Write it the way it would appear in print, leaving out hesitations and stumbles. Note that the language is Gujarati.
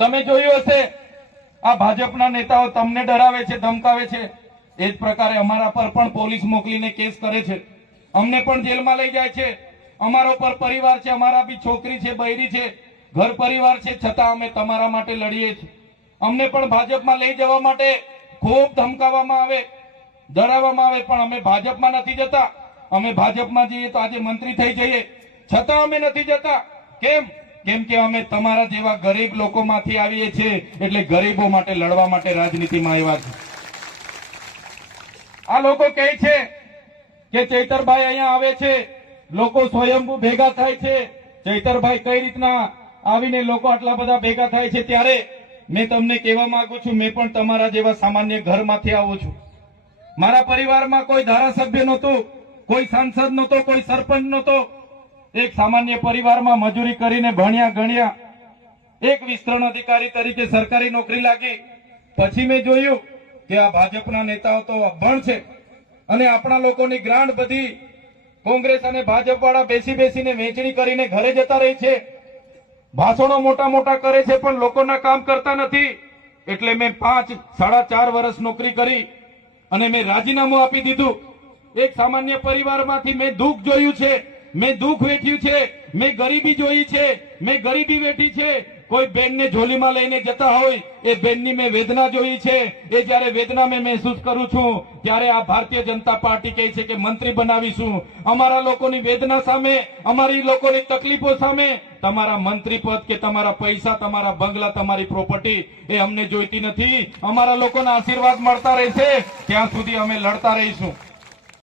તમે જોયું હશે આ ભાજપના નેતાઓ તમને ડરાવે છે, ધમકાવે છે, એ જ પ્રકારે અમારા પર પણ પોલીસ મોકલીને કેસ કરે છે, અમને પણ જેલમાં લઈ જાય છે. અમારો પર પરિવાર છે, અમારા બી છોકરી છે, બૈરી છે, ઘર પરિવાર છે, છતાં અમે તમારા માટે લડીએ છીએ. અમને પણ ભાજપમાં લઈ જવા માટે ખૂબ ધમકાવવામાં આવે, ડરાવવામાં આવે, પણ અમે ભાજપમાં નથી જતા. અમે ભાજપમાં જઈએ તો આજે મંત્રી થઈ જઈએ, છતાં અમે નથી જતા. કેમ? કેમ કે અમે તમારા જેવા ગરીબ લોકોમાંથી આવીએ છીએ, એટલે ગરીબો માટે લડવા માટે રાજનીતિમાં આવ્યા છે. આ લોકો કહે છે કે ચૈતરભાઈ અહીંયા આવે છે, લોકો સ્વયંભૂ ભેગા થાય છે. ચૈતરભાઈ કઈ રીતના આવીને લોકો આટલા બધા ભેગા થાય છે? ત્યારે મેં તમને કહેવા માંગુ છું, મેં પણ તમારા જેવા સામાન્ય ઘરમાંથી આવું છું. મારા પરિવારમાં કોઈ ધારાસભ્ય નહોતું, કોઈ સાંસદ નહોતો, કોઈ સરપંચ નહોતો. એક સામાન્ય પરિવારમાં મજૂરી કરીને ભણ્યા ગણ્યા, એક વિસ્તરણ અધિકારી તરીકે સરકારી નોકરી લાગી. પછી મેં જોયું કે આ ભાજપના નેતાઓ તો અભણ છે અને આપણા લોકોની ગ્રાન્ટ બધી કોંગ્રેસ અને ભાજપ વાળા બેસી બેસીને વેચણી કરીને ઘરે જતા રહી છે, ભાષણો મોટા મોટા કરે છે, પણ લોકોના કામ કરતા નથી. એટલે મેં 4.5 વર્ષ નોકરી કરી અને મેં રાજીનામું આપી દીધું. એક સામાન્ય પરિવારમાંથી મેં દુઃખ જોયું છે, મેં દુઃખ વેઠ્યું છે, મેં ગરીબી જોઈ છે, મેં ગરીબી વેઠી છે. કોઈ બેનને ઝોલીમાં લઈને જતા હોય એ બેનની મેં વેદના જોઈ છે. એ જયારે વેદના મેં મહેસૂસ કરું છું ત્યારે આ ભારતીય જનતા પાર્ટી કહે છે કે મંત્રી બનાવીશું. અમારા લોકોની વેદના સામે, અમારી લોકોની તકલીફો સામે તમારા મંત્રી પદ કે તમારા પૈસા, તમારા બંગલા, તમારી પ્રોપર્ટી એ અમને જોઈતી નથી. અમારા લોકોના આશીર્વાદ મળતા રહેશે ત્યાં સુધી અમે લડતા રહીશું.